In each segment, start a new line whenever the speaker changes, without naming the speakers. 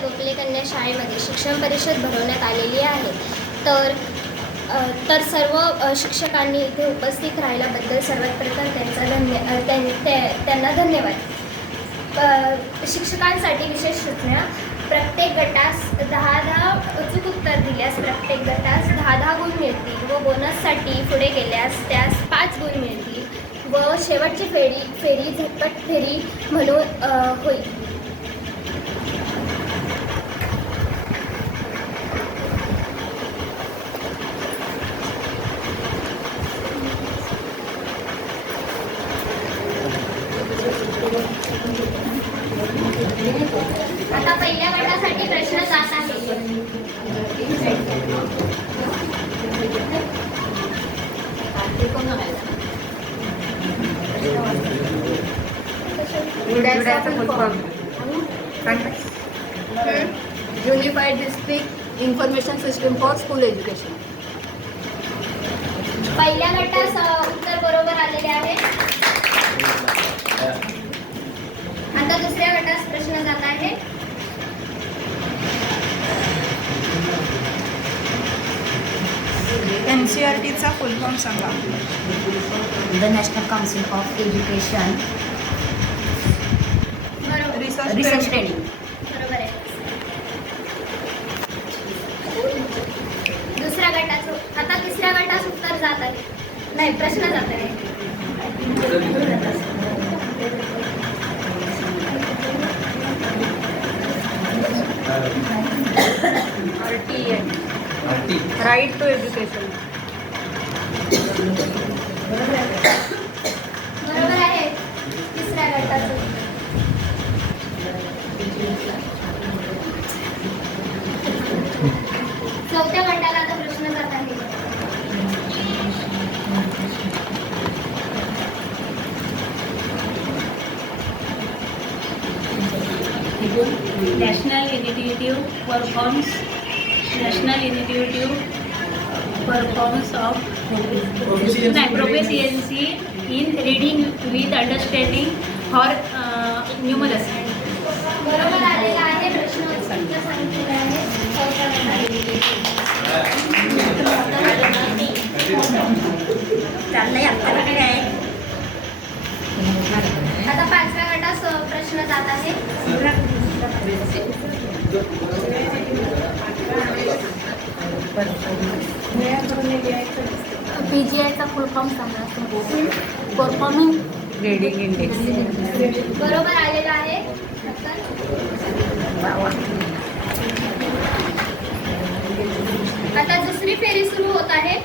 गोखले कन्या शाळेमध्ये शिक्षण परिषद भरवण्यात आलेली आहे. तर तर सर्व शिक्षकांनी इथे उपस्थित राहिल्याबद्दल सर्वात प्रथम त्यांचा धन्य त्यां- त्यांना धन्यवाद. शिक्षकांसाठी विशेष सूचना. प्रत्येक गटास दहा दहा अचूक उत्तर दिल्यास प्रत्येक गटास दहा दहा गुण मिळतील व बोनससाठी पुढे गेल्यास त्यास पाच गुण मिळतील व शेवटची फेरी फेरी झटपट फेरी म्हणून होईल आता पहिल्या गटासाठी प्रश्न जात आहे
unified district information system for school education
पहिल्या गटास अ, उत्तर बरोबर आलेले आहे. आता दुसऱ्या गटास प्रश्न जात आहे.
एन सी आर टीचा फुल फॉर्म सांगा.
The national council of education
research
training.
बरोबर आहे. दुसऱ्या गटाचं आता तिसऱ्या गटास उत्तर जात आहे. नाही प्रश्न जात आहे.
राईट टू एज्युकेशन
बरोबर आहे तिसऱ्या गटाचं चौथ्या गटाला आता प्रश्न जात आहे
National initiative performs national initiative performs of macrobase agency in reading with understanding for numerous
बरोबर आलेला आहे प्रश्न आहे. आता पाचव्या गटास प्रश्न जात आहे.
पी जी आयचा फुल फॉर्म सांगा परफॉर्मिंग
ग्रेडिंग इंडेक्स
बरोबर आलेला आहे. आता दुसरी फेरी सुरू होत आहे.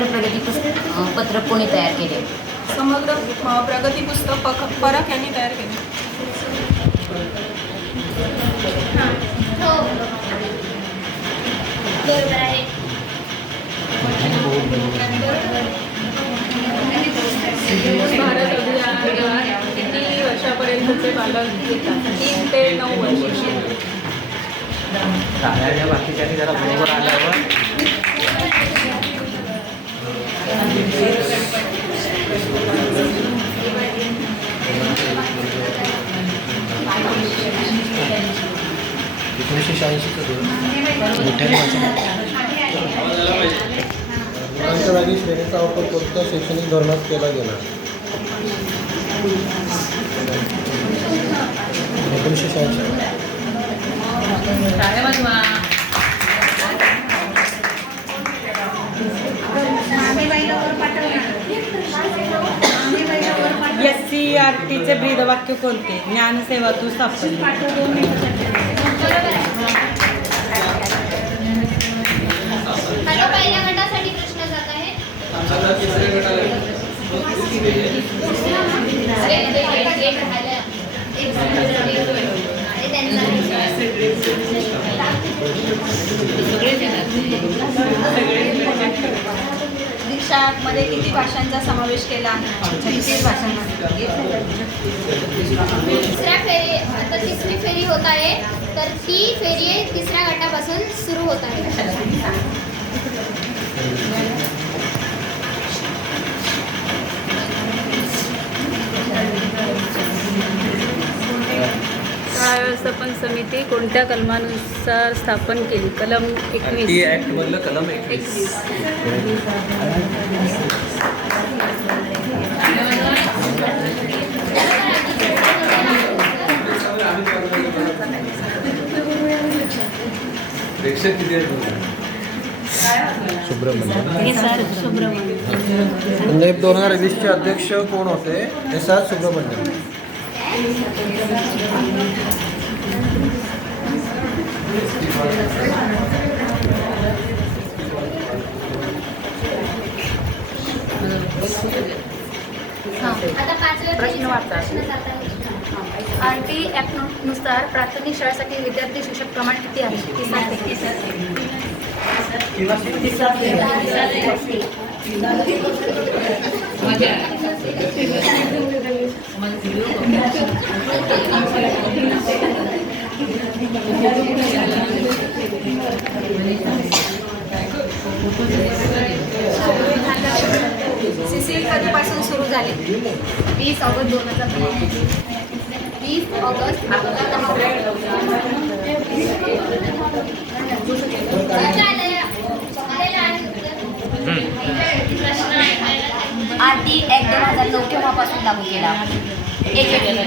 समग्र प्रगती पुस्तक पत्रक कोणी तयार केले?
समग्र प्रगती पुस्तक पक परख यांनी तयार केले.
हो
भारत अभियान किती वर्षापर्यंतचे बालक घेतात? तीन ते नऊ वर्ष
जरा बरोबर आल्यावर एकोणीसशे शहाऐंशीचं मोठ्याने वाचा
श्रेणीचा वापर कोणत्या शैक्षणिक धोरणात केला गेला एकोणीसशे शहाऐंशी
एस सी आर टीचे ब्रीदवाक्य कोणते ज्ञानसेवा तू स्थापन
दीक्षामध्ये किती भाषांचा समावेश केला आहे? छत्तीस भाषांमध्ये.
तिसऱ्या फेरी आता तिसरी फेरी होत आहे तर ती फेरी तिसऱ्या गटापासून सुरू होत आहे.
व्यवस्थापन समिती कोणत्या कलमानुसार स्थापन केली? कलम एकवीस.
कलम एकवीस. प्रेक्षक किती आहेत सुब्रह्मण्य
हे सर सुब्रमण्य
म्हणजे दोन हजार वीसचे अध्यक्ष कोण होते? S R Subramaniam.
आता पाचव्या
प्रश्न वाचा. आर टी ॲक्टनुसार प्राथमिक शाळेसाठी विद्यार्थी शिक्षक प्रमाण किती आहे?
सीसीएल कधीपासून सुरू झाले?
वीस ऑगस्ट दोन हजार वीस ऑगस्ट दोन
आर दोन हजार नऊ केव्हापासून लागू केला? एक एप्रिल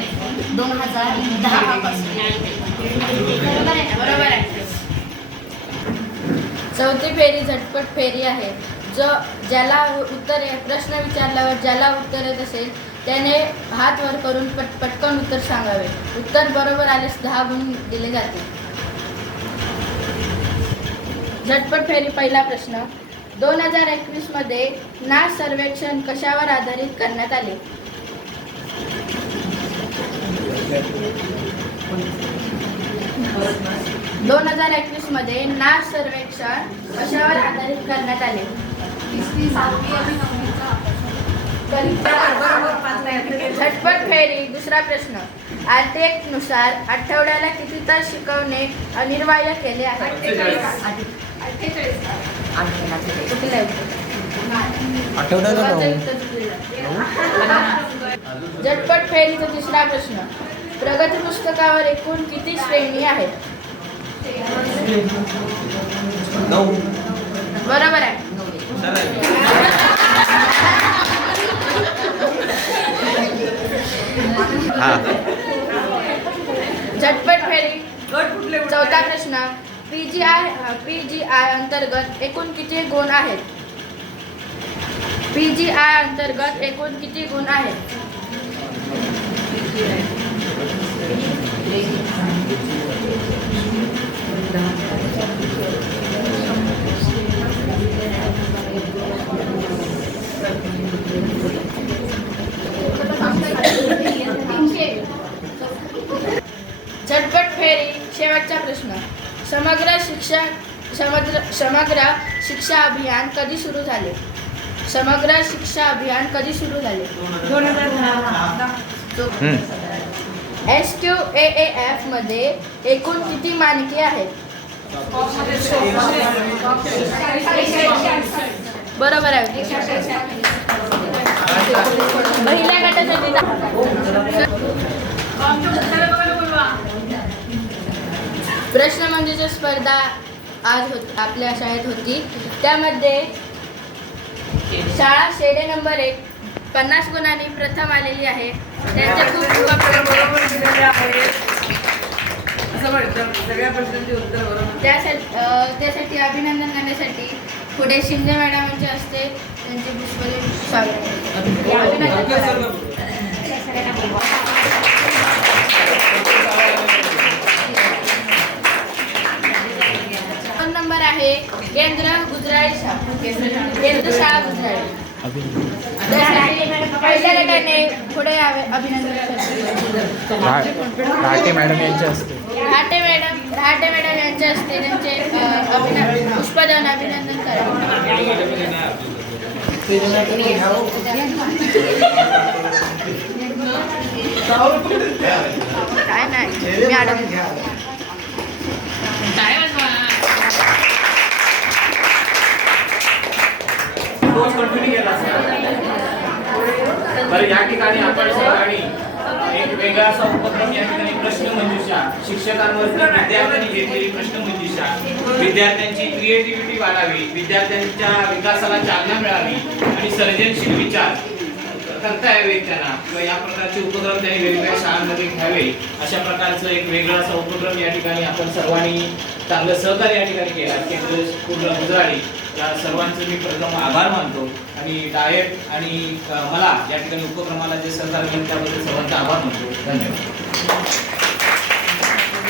दोन हजार दहापासून
बरोबर आहे
चौथी फेरी झटपट फेरी आहे. जो ज्याला उत्तर प्रश्न विचारल्यावर ज्याला उत्तर येत असेल त्याने हात वर करून पट पटकन उत्तर सांगावे. उत्तर बरोबर आल्यास दहा गुण दिले जातील. झटपट फेरी पहिला प्रश्न. दोन हजार एकवीसमध्ये नाश सर्वेक्षण कशावर आधारित करण्यात आले? दोन हजार एकवीसमध्ये नाश सर्वेक्षण कशावर आधारित करण्यात आले? झटपट फेरी दुसरा प्रश्न. आर्टेकनुसार आठवड्याला किती तास शिकवणे अनिवार्य केले आहे? चुकलं चुकलेलं आहे. झटपट फेरीचा तिसरा प्रश्न. प्रगती पुस्तकावर एकूण किती श्रेणी आहेत?
नऊ.
बरोबर आहे.
हां.
झटपट फेरी. चौथा प्रश्न P G I P G I अंतर्गत एकूण किती गुण आहेत? पी जी आय अंतर्गत एकूण किती गुण आहेत? झटपट फेरी शेवटचा प्रश्न समग्र शिक्षण समग्र समग्र शिक्षा अभियान कधी सुरू झाले? समग्र शिक्षा अभियान कधी सुरू झाले?
दोन हजार दहा.
एस क्यू ए एफमध्ये एकूण किती मानके आहेत? बरोबर आहे. पहिल्या गटासाठी प्रश्नमंजुषा स्पर्धा आज होत आपल्या शाळेत होती त्यामध्ये शाळा शेडे नंबर एक पन्नास गुणांनी प्रथम आलेली आहे. त्यांचे खूप. त्यासाठी त्यासाठी अभिनंदन करण्यासाठी पुढे शिंदे मॅडमांचे असते त्यांचे पुष्पले स्वागत. केंद्र गुजराळी शाळा केंद्र शाळा गुजराळी पुढे यावे अभिनंदन करते.
राटे मॅडम यांच्या हस्ते.
रहाटे मॅडम रहाटे मॅडम यांचे असते त्यांचे अभिनंदन अभिनंदन करा काय नाही मॅडम.
तोच कंटिन्यू केला असता. या ठिकाणी आपण सर्वांनी एक वेगळा असा उपक्रम या ठिकाणी प्रश्न मंजुषा शिक्षकांवरती विद्यार्थ्यांनी घेतलेली प्रश्न मंजुषा विद्यार्थ्यांची क्रिएटिव्हिटी वाढावी विद्यार्थ्यांच्या विकासाला चालना मिळावी आणि सर्जनशील विचार करता यावेत त्यांना किंवा या प्रकारचे उपक्रम त्यांनी वेगवेगळ्या शाळांमध्ये घ्यावे अशा प्रकारचं एक वेगळा असा उपक्रम या ठिकाणी आपण सर्वांनी चांगलं सहकार्य या ठिकाणी केला. केंद्र पूर्ण गुजराडी या सर्वांचं मी प्रथम आभार मानतो. आणि डायट आणि मला या ठिकाणी उपक्रमाला जे सहकार्य मिळेल त्याबद्दल सर्वांचा आभार मानतो. धन्यवाद.